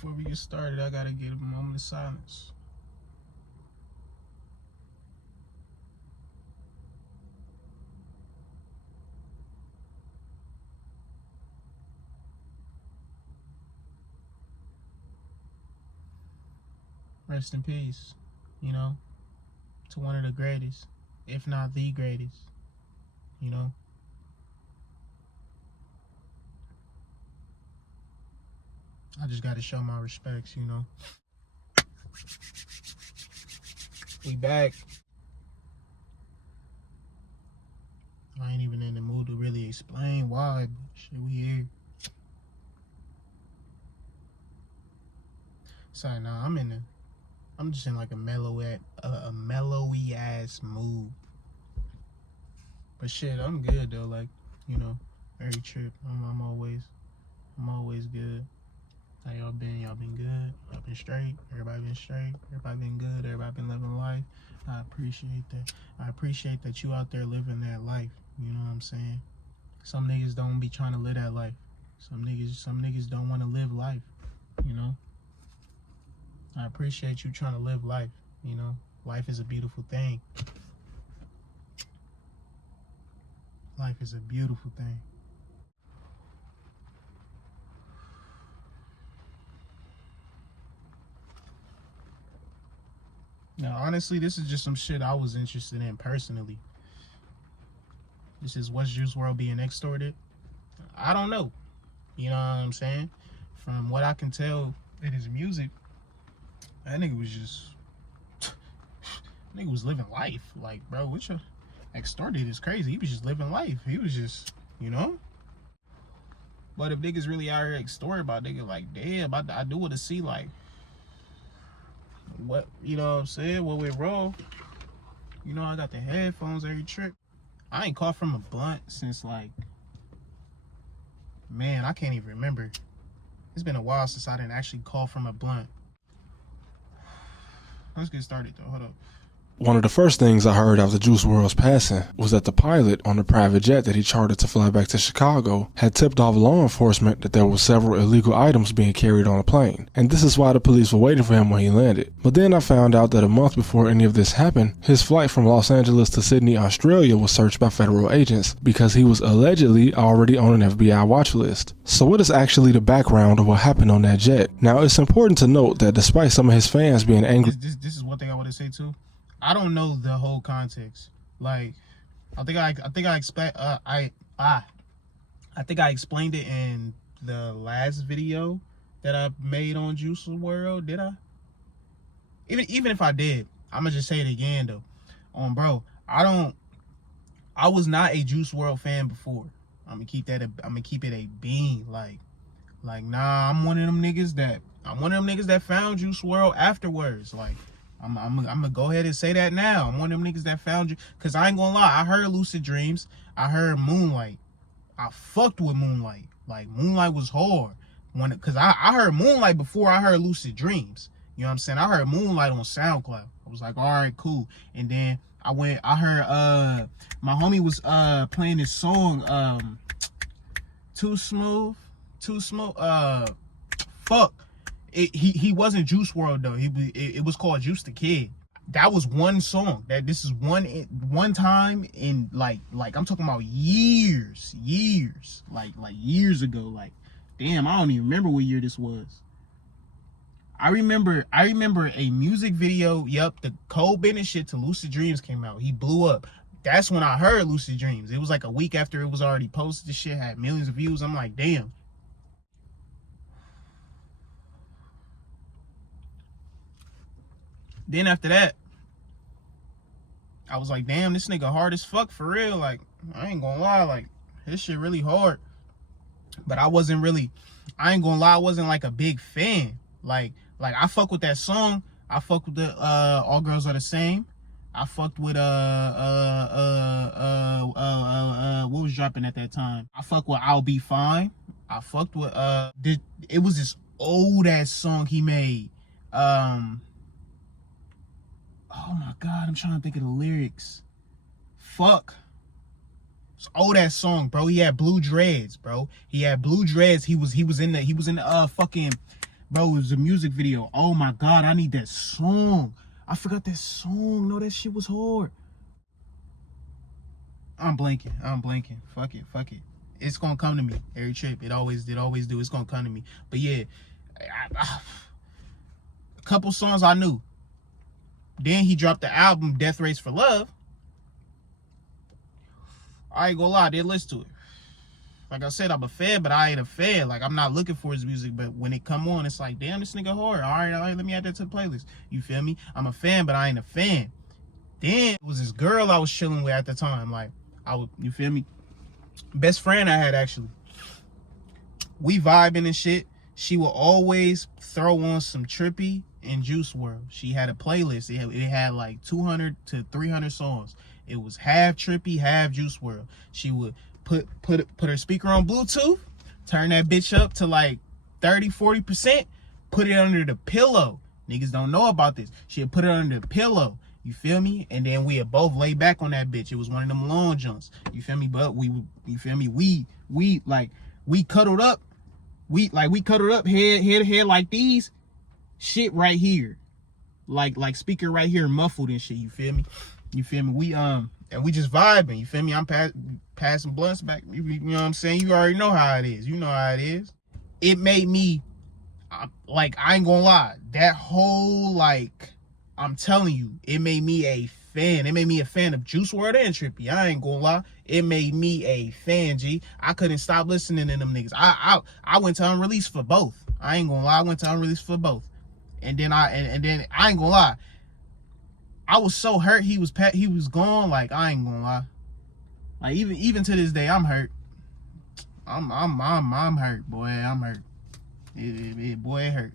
Before we get started, I gotta get a moment of silence. Rest in peace, you know, to one of the greatest, if not the greatest, you know. I just gotta show my respects, you know. We back. I ain't even in the mood to really explain why, but shit, we here. Sorry, nah, I'm just in like a mellowy ass mood. But shit, I'm good though. Like, you know, every trip, I'm always good. How y'all been? Y'all been good? Y'all been straight? Everybody been straight? Everybody been good? Everybody been living life? I appreciate that. I appreciate that you out there living that life. You know what I'm saying? Some niggas don't be trying to live that life. Some niggas don't want to live life. You know? I appreciate you trying to live life. You know? Life is a beautiful thing. Life is a beautiful thing. Now, honestly, this is just some shit I was interested in personally. This is what's Juice Wrld being extorted? I don't know. You know what I'm saying? From what I can tell in his music, that nigga was just... nigga was living life. Like, bro, what your... extorted is crazy. He was just living life. He was just, you know? But if niggas really out here extorted by nigga, like, damn, I do want to see, like... what, you know what I'm saying, what went wrong. You know, I got the headphones every trip. I ain't caught from a blunt since, like, man, I can't even remember. It's been a while since I didn't actually call from a blunt. Let's get started though. Hold up. One of the first things I heard after Juice Wrld's passing was that the pilot on the private jet that he chartered to fly back to Chicago had tipped off law enforcement that there were several illegal items being carried on the plane, and this is why the police were waiting for him when he landed. But then I found out that a month before any of this happened, his flight from Los Angeles to Sydney, Australia was searched by federal agents because he was allegedly already on an FBI watch list. So what is actually the background of what happened on that jet? Now, it's important to note that despite some of his fans being angry... This is one thing I want to say too. I don't know the whole context. Like, I think I explained it in the last video that I made on Juice Wrld. Did I? Even if I did, I'm gonna just say it again though. Bro, I was not a Juice Wrld fan before. I'm gonna keep it a bean. Like nah, I'm one of them niggas that found Juice Wrld afterwards. Like, I'm gonna go ahead and say that now. I'm one of them niggas that found you, cause I ain't gonna lie. I heard Lucid Dreams. I heard Moonlight. I fucked with Moonlight. Like, Moonlight was hard. Cause I heard Moonlight before I heard Lucid Dreams. You know what I'm saying? I heard Moonlight on SoundCloud. I was like, all right, cool. And then I heard my homie was playing this song, Too Smooth. Fuck. He wasn't Juice Wrld though. It was called Juice the Kid. That was one song. This is one time in like I'm talking about years, like years ago. Like, damn, I don't even remember what year this was. I remember a music video. Yup, the Cole Bennett shit to Lucid Dreams came out. He blew up. That's when I heard Lucid Dreams. It was like a week after it was already posted. This shit had millions of views. I'm like, damn. Then after that, I was like, damn, this nigga hard as fuck for real. Like, I ain't gonna lie, like, this shit really hard. But I ain't gonna lie, I wasn't like a big fan. Like I fuck with that song. I fuck with the All Girls Are the Same. I fucked with what was dropping at that time? I fuck with I'll Be Fine. I fucked with it was this old ass song he made. Oh my God, I'm trying to think of the lyrics. Fuck. It's old ass song, bro. He had blue dreads, bro. He had blue dreads. He was in the fucking Bro, it was a music video. Oh my God, I need that song. I forgot that song. No, that shit was hard. I'm blanking. Fuck it. It's gonna come to me every trip. It always do. It's gonna come to me. But yeah, a couple songs I knew. Then he dropped the album Death Race for Love. I ain't gonna lie, I didn't listen to it. Like I said, I'm a fan, but I ain't a fan. Like, I'm not looking for his music, but when it come on, it's like, damn, this nigga hard. All right, let me add that to the playlist. You feel me? I'm a fan, but I ain't a fan. Then it was this girl I was chilling with at the time. Like, you feel me? Best friend I had, actually. We vibing and shit. She will always throw on some Trippy and Juice Wrld. She had a playlist. It had like 200 to 300 songs. It was half Trippy, half Juice Wrld. She would put her speaker on Bluetooth, turn that bitch up to like 30-40%, put it under the pillow. Niggas don't know about this. She'd put it under the pillow. You feel me? And then we had both lay back on that bitch. It was one of them long jumps. You feel me? But you feel me? We cuddled up. We cuddled up head to head like these. Shit right here. Like speaker right here muffled and shit. You feel me? We and we just vibing. You feel me? I'm passing blunts back. You know what I'm saying? You already know how it is. You know how it is. It made me like, I ain't gonna lie. That whole, like, I'm telling you, it made me a fan. It made me a fan of Juice Wrld and Trippy. I ain't gonna lie. It made me a fan, G. I couldn't stop listening to them niggas. I went to unreleased for both. I ain't gonna lie. I went to unreleased for both. And then I ain't gonna lie. I was so hurt he was gone. Like, I ain't gonna lie. Like, even to this day, I'm hurt. I'm hurt, boy. I'm hurt. Boy, it hurt.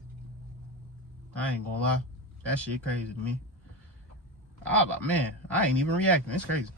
I ain't gonna lie. That shit crazy to me. Man, I ain't even reacting. It's crazy.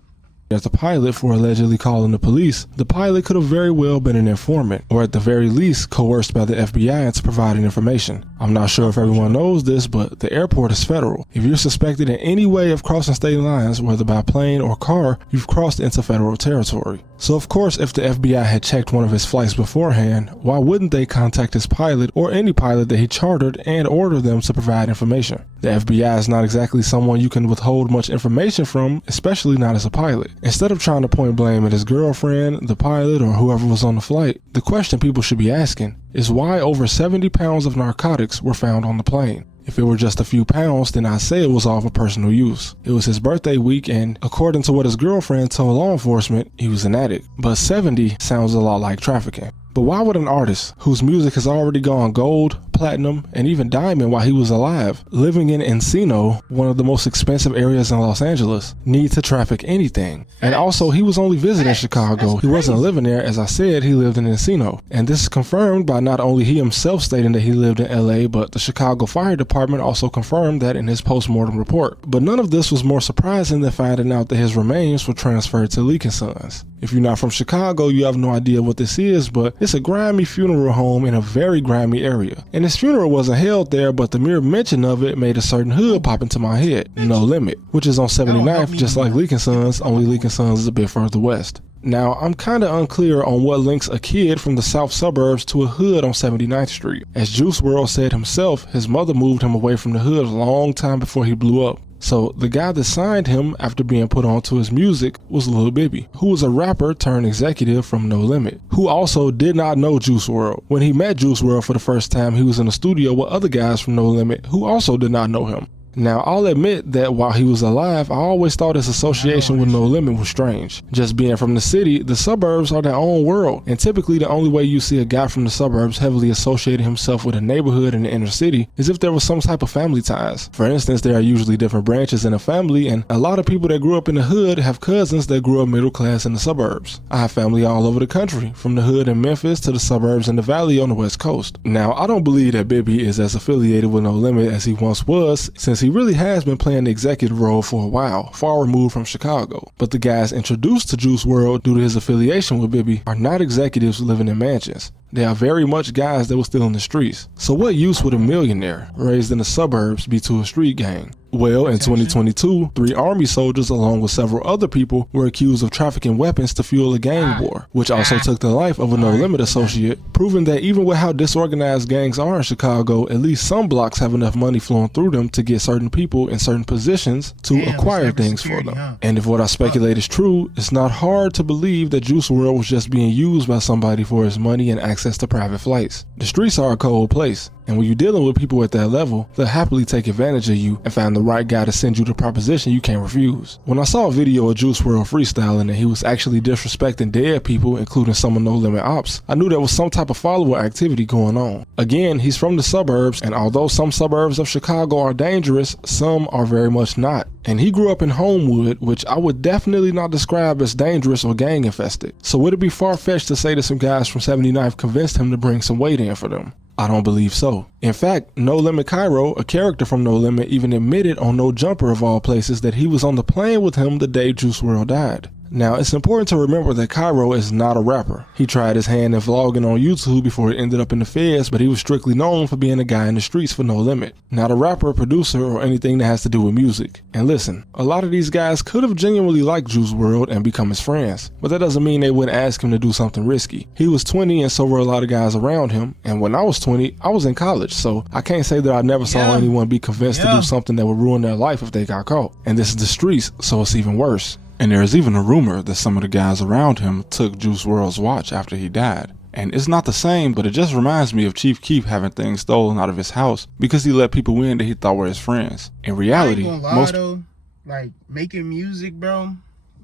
As the pilot for allegedly calling the police, the pilot could have very well been an informant, or at the very least coerced by the FBI into providing information. I'm not sure if everyone knows this, but the airport is federal. If you're suspected in any way of crossing state lines, whether by plane or car, you've crossed into federal territory. So of course, if the FBI had checked one of his flights beforehand, why wouldn't they contact his pilot or any pilot that he chartered and order them to provide information? The FBI is not exactly someone you can withhold much information from, especially not as a pilot. Instead of trying to point blame at his girlfriend, the pilot, or whoever was on the flight, the question people should be asking is why over 70 pounds of narcotics were found on the plane. If it were just a few pounds, then I'd say it was all for personal use. It was his birthday week, and according to what his girlfriend told law enforcement, he was an addict. But 70 sounds a lot like trafficking. But why would an artist whose music has already gone gold, platinum, and even diamond while he was alive, living in Encino, one of the most expensive areas in Los Angeles, need to traffic anything? And also, he was only visiting Chicago. He wasn't living there. As I said, he lived in Encino. And this is confirmed by not only he himself stating that he lived in LA, but the Chicago Fire Department also confirmed that in his post-mortem report. But none of this was more surprising than finding out that his remains were transferred to Leak & Sons. If you're not from Chicago, you have no idea what this is, but it's a grimy funeral home in a very grimy area. And his funeral wasn't held there, but the mere mention of it made a certain hood pop into my head, No Limit, which is on 79th, just like Leak & Sons, only Leak & Sons is a bit further west. Now, I'm kinda unclear on what links a kid from the south suburbs to a hood on 79th Street. As Juice Wrld said himself, his mother moved him away from the hood a long time before he blew up. So the guy that signed him after being put onto his music was Lil Bibby, who was a rapper turned executive from No Limit, who also did not know Juice Wrld. When he met Juice Wrld for the first time, he was in the studio with other guys from No Limit who also did not know him. Now, I'll admit that while he was alive, I always thought his association with No Limit was strange. Just being from the city, the suburbs are their own world, and typically the only way you see a guy from the suburbs heavily associating himself with a neighborhood in the inner city is if there was some type of family ties. For instance, there are usually different branches in a family, and a lot of people that grew up in the hood have cousins that grew up middle class in the suburbs. I have family all over the country, from the hood in Memphis to the suburbs in the valley on the west coast. Now, I don't believe that Bibby is as affiliated with No Limit as he once was, since he really has been playing the executive role for a while, far removed from Chicago. But the guys introduced to Juice Wrld due to his affiliation with Bibby are not executives living in mansions. They are very much guys that were still in the streets. So what use would a millionaire raised in the suburbs be to a street gang? Well, in protection. 2022, 3 Army soldiers along with several other people were accused of trafficking weapons to fuel a gang war, which also took the life of a No Limit associate, proving that even with how disorganized gangs are in Chicago, at least some blocks have enough money flowing through them to get certain people in certain positions to acquire things for them. And if what I speculate is true, it's not hard to believe that Juice Wrld was just being used by somebody for his money and access to private flights. The streets are a cold place, and when you're dealing with people at that level, they'll happily take advantage of you and find the right guy to send you the proposition you can't refuse. When I saw a video of Juice Wrld freestyling and he was actually disrespecting dead people, including some of No Limit ops, I knew there was some type of follower activity going on. Again, he's from the suburbs, and although some suburbs of Chicago are dangerous, some are very much not. And he grew up in Homewood, which I would definitely not describe as dangerous or gang infested. So would it be far-fetched to say that some guys from 79th convinced him to bring some weight in for them? I don't believe so. In fact, No Limit Cairo, a character from No Limit, even admitted on No Jumper of all places that he was on the plane with him the day Juice Wrld died. Now, it's important to remember that Cairo is not a rapper. He tried his hand in vlogging on YouTube before he ended up in the feds, but he was strictly known for being a guy in the streets for No Limit. Not a rapper, producer, or anything that has to do with music. And listen, a lot of these guys could have genuinely liked Juice Wrld and become his friends, but that doesn't mean they wouldn't ask him to do something risky. He was 20 and so were a lot of guys around him, and when I was 20, I was in college, so I can't say that I never saw anyone be convinced to do something that would ruin their life if they got caught. And this is the streets, so it's even worse. And there is even a rumor that some of the guys around him took Juice Wrld's watch after he died. And it's not the same, but it just reminds me of Chief Keef having things stolen out of his house because he let people in that he thought were his friends. In reality, I ain't gonna lie though, like making music, bro,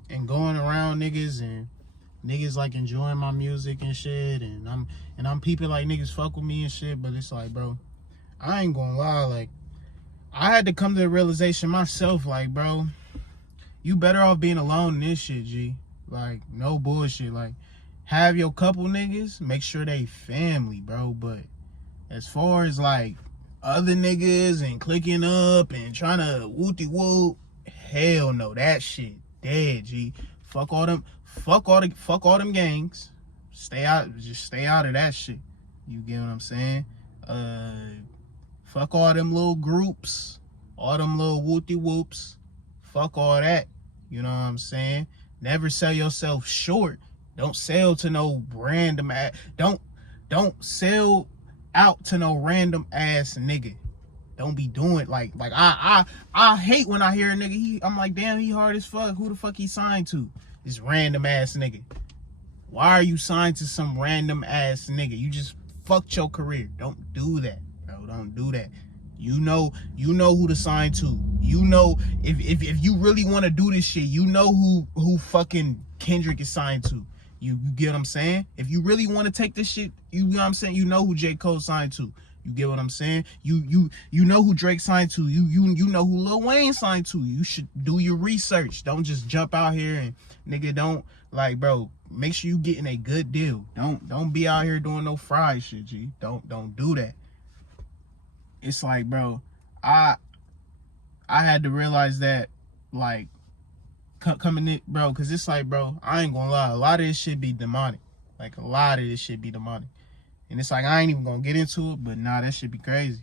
and going around niggas and niggas like enjoying my music and shit, and I'm people like niggas fuck with me and shit, but it's like, bro, I ain't gonna lie, like I had to come to the realization myself, like, bro, you better off being alone in this shit, G. Like, no bullshit. Like, have your couple niggas, make sure they family, bro. But as far as like other niggas and clicking up and trying to wooty woo, hell no, that shit dead, G. Fuck all them gangs. Just stay out of that shit. You get what I'm saying? Fuck all them little groups, all them little wooty whoops. Fuck all that. You know what I'm saying? Never sell yourself short. Don't sell to no random ass. Don't sell out to no random ass nigga. Don't be doing like I hate when I hear a nigga. I'm like, damn, he hard as fuck. Who the fuck he signed to? This random ass nigga. Why are you signed to some random ass nigga? You just fucked your career. Don't do that, bro. Don't do that. You know who to sign to. You know, if you really want to do this shit, you know who fucking Kendrick is signed to. You get what I'm saying? If you really want to take this shit, you know what I'm saying? You know who J. Cole signed to. You get what I'm saying? You know who Drake signed to. You know who Lil Wayne signed to. You should do your research. Don't just jump out here and nigga don't like, bro. Make sure you getting a good deal. Don't be out here doing no fried shit, G. Don't do that. It's like, bro, I had to realize that, like, coming in, bro, because it's like, bro, I ain't gonna lie, a lot of this shit be demonic. Like, a lot of this shit be demonic. And it's like, I ain't even gonna get into it, but nah, that shit be crazy.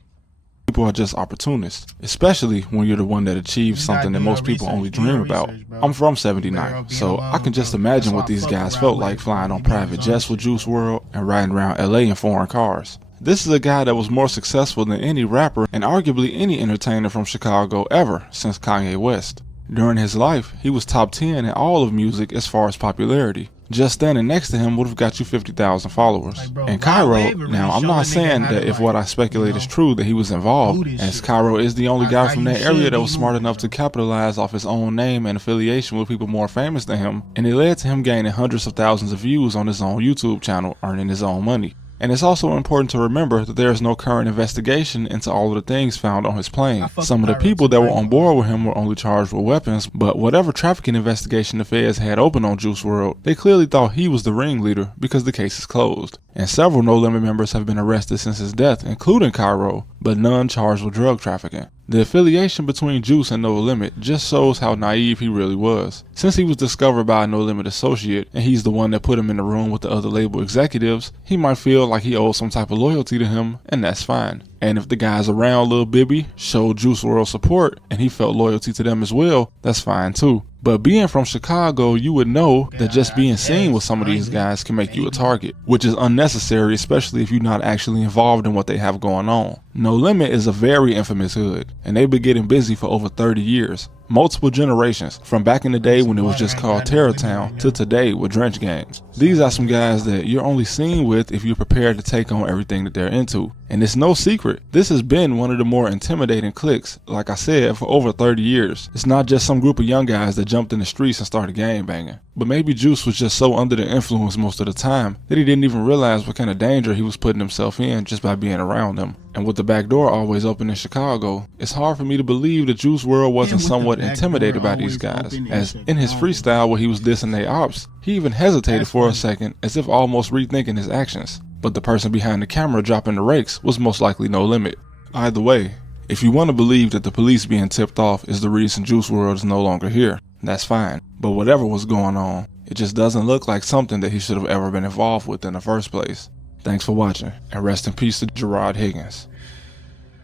People are just opportunists, especially when you're the one that achieves something that most people only dream about. I'm from 79, so I can just imagine what these guys felt like flying on private jets with Juice Wrld and riding around LA in foreign cars. This is a guy that was more successful than any rapper and arguably any entertainer from Chicago ever since Kanye West. During his life, he was top 10 in all of music as far as popularity. Just standing next to him would have got you 50,000 followers. Like, bro, and Cairo, now I'm not saying that if what I speculate is true that he was involved, as Cairo is the only guy from that area that was smart enough to capitalize off his own name and affiliation with people more famous than him, and it led to him gaining hundreds of thousands of views on his own YouTube channel, earning his own money. And it's also important to remember that there is no current investigation into all of the things found on his plane. Some of the people that were on board with him were only charged with weapons, but whatever trafficking investigation the feds had open on Juice Wrld, they clearly thought he was the ringleader because the case is closed. And several No Limit members have been arrested since his death, including Cairo, but none charged with drug trafficking. The affiliation between Juice and No Limit just shows how naive he really was. Since he was discovered by a No Limit associate, and he's the one that put him in the room with the other label executives, he might feel like he owes some type of loyalty to him, and that's fine. And if the guys around Lil Bibby showed Juice Wrld support, and he felt loyalty to them as well, that's fine too. But being from Chicago, you would know that just being seen with some of these guys can make you a target, which is unnecessary, especially if you're not actually involved in what they have going on. No Limit is a very infamous hood, and they've been getting busy for over 30 years. Multiple generations, from back in the day when it was just called Terror Town to today with Drench Gangs. These are some guys that you're only seen with if you're prepared to take on everything that they're into. And it's no secret, this has been one of the more intimidating cliques, like I said, for over 30 years. It's not just some group of young guys that jumped in the streets and started gang banging. But maybe Juice was just so under the influence most of the time that he didn't even realize what kind of danger he was putting himself in just by being around them. And with the back door always open in Chicago, it's hard for me to believe that Juice Wrld wasn't somewhat intimidated by these guys, as in his freestyle where he was dissing their ops, he even hesitated for a second as if almost rethinking his actions. But the person behind the camera dropping the rakes was most likely No Limit. Either way, if you want to believe that the police being tipped off is the reason Juice Wrld is no longer here, that's fine. But whatever was going on, it just doesn't look like something that he should have ever been involved with in the first place. Thanks for watching, and rest in peace to Gerard Higgins.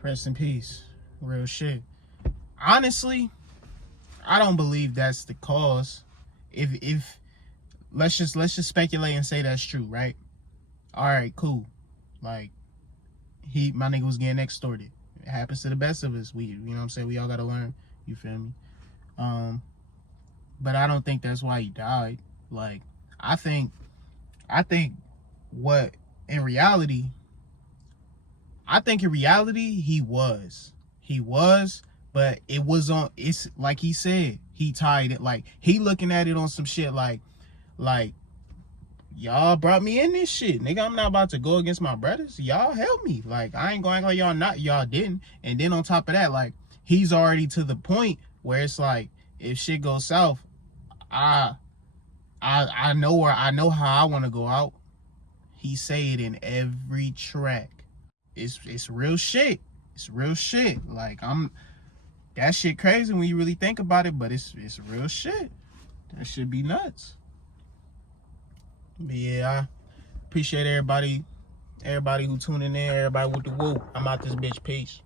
Rest in peace. Real shit. Honestly, I don't believe that's the cause. If let's just speculate and say that's true, right? All right, cool. Like, my nigga was getting extorted. It happens to the best of us. You know what I'm saying? We all gotta learn. You feel me? But I don't think that's why he died. Like, I think what in reality, he was, but it's like he said, he tied it, like he looking at it on some shit like y'all brought me in this shit, nigga. I'm not about to go against my brothers. Y'all help me. Like, I ain't going like y'all didn't. And then on top of that, like, he's already to the point where it's like, if shit goes south, I know how I want to go out. He say it in every track. It's real shit. It's real shit. Like, that shit crazy when you really think about it, but it's real shit. That should be nuts. But yeah, I appreciate everybody who tuning in, everybody with the woo. I'm out this bitch. Peace.